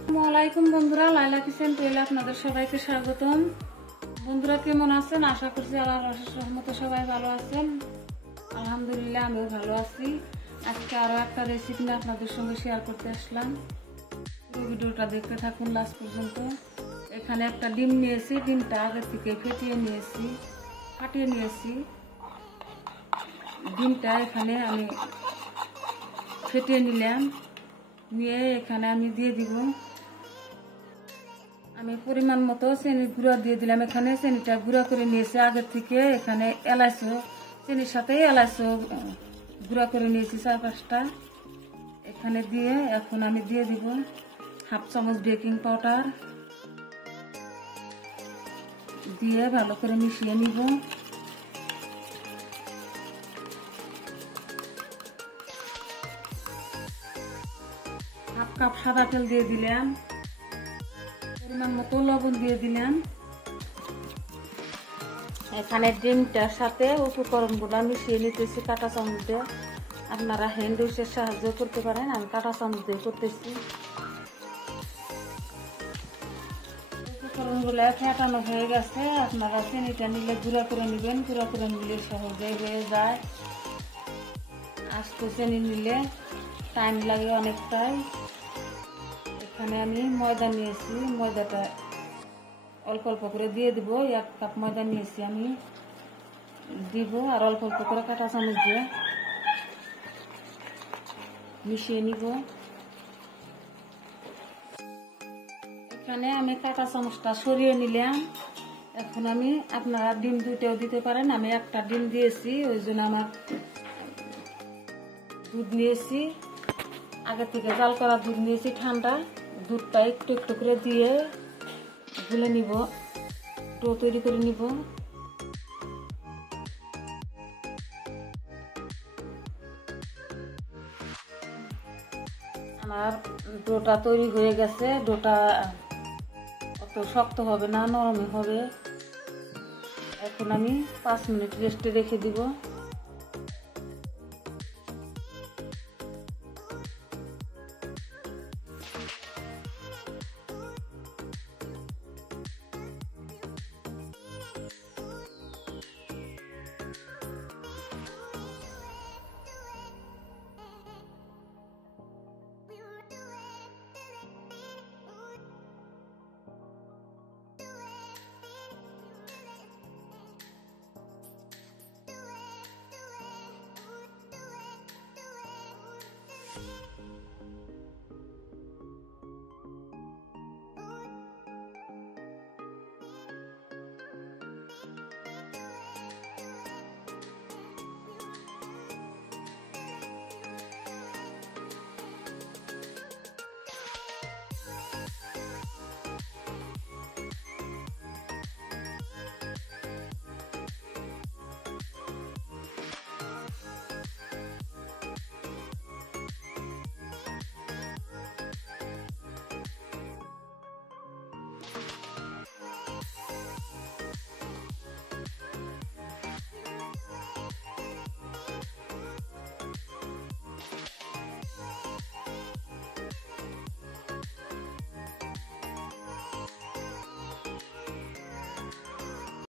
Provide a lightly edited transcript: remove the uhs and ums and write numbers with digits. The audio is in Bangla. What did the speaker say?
আসসালামাইকুম বন্ধুরা, লাইলা কিচেন টেইলে আপনাদের সবাইকে স্বাগতম। বন্ধুরা কেমন আছেন? আশা করছি আল্লাহর অশেষ রহমতে সবাই ভালো আছেন। আলহামদুলিল্লাহ আমিও ভালো আছি। আজকে আরো একটা রেসিপি নিয়ে আপনাদের সঙ্গে শেয়ার করতে আসলাম। পুরো ভিডিওটা দেখতে থাকুন লাস্ট পর্যন্ত। এখানে একটা ডিম নিয়েছি, ডিমটা আগে থেকে ফাটিয়ে নিয়েছি। ডিমটা এখানে আমি ফেটিয়ে নিলাম, নিয়ে এখানে আমি দিয়ে দিব, আমি পরিমাণ মতো চিনি গুঁড়া দিয়ে দিলাম। এখানে চিনিটা গুঁড়া করে নিয়েছি আগের থেকে। এখানে এলাচও, চিনির সাথে এলাচও গুঁড়া করে নিয়েছি 4-5টা। এখানে দিয়ে এখন আমি দিয়ে দিব 1/2 চামচ বেকিং পাউডার, দিয়ে ভালো করে মিশিয়ে নিব। হাফ কাপ সাদা তেল দিয়ে দিলাম, পরিমাণ মতো লবণ দিয়ে দিলাম। এখানে ডিমটার সাথে উপকরণগুলো মিশিয়ে নিতেছি কাঁটা চামচ দিয়ে। আপনারা হ্যান্ড উইচের সাহায্য করতে পারেন, আমি কাঁটা চামচ দিয়ে করতেছি। উপকরণগুলো ফেটানো হয়ে গেছে। আপনারা চিনিটা নিলে গুঁড়া করে নেবেন, গুঁড়া করে নিলে সহজেই হয়ে যায়। আস্ত চিনি নিলে টাইম লাগে অনেকটাই। এখানে আমি ময়দা নিয়েছি, ময়দাটা অল্প অল্প করে দিয়ে দিব। 1 কাপ ময়দা নিয়েছি আমি, দিব আর অল্প অল্প করে কাঁটা চামচ দিয়ে মিশিয়ে নিব। এখানে আমি কাঁটা চামচটা সরিয়ে নিলাম। এখন আমি, আপনারা ডিম 2টাও দিতে পারেন, আমি একটা ডিম দিয়েছি, ওই জন্য আমার দুধ নিয়েছি, আগে থেকে জাল করা দুধ নিয়েছি ঠান্ডা। দুধটা একটু একটু করে দিয়ে গুলে নিব, ডো তৈরি করে নিব। আমার ডোটা তৈরি হয়ে গেছে। ডোটা অত শক্ত হবে না, নরম হবে। এখন আমি 5 মিনিট রেস্টে রেখে দিব।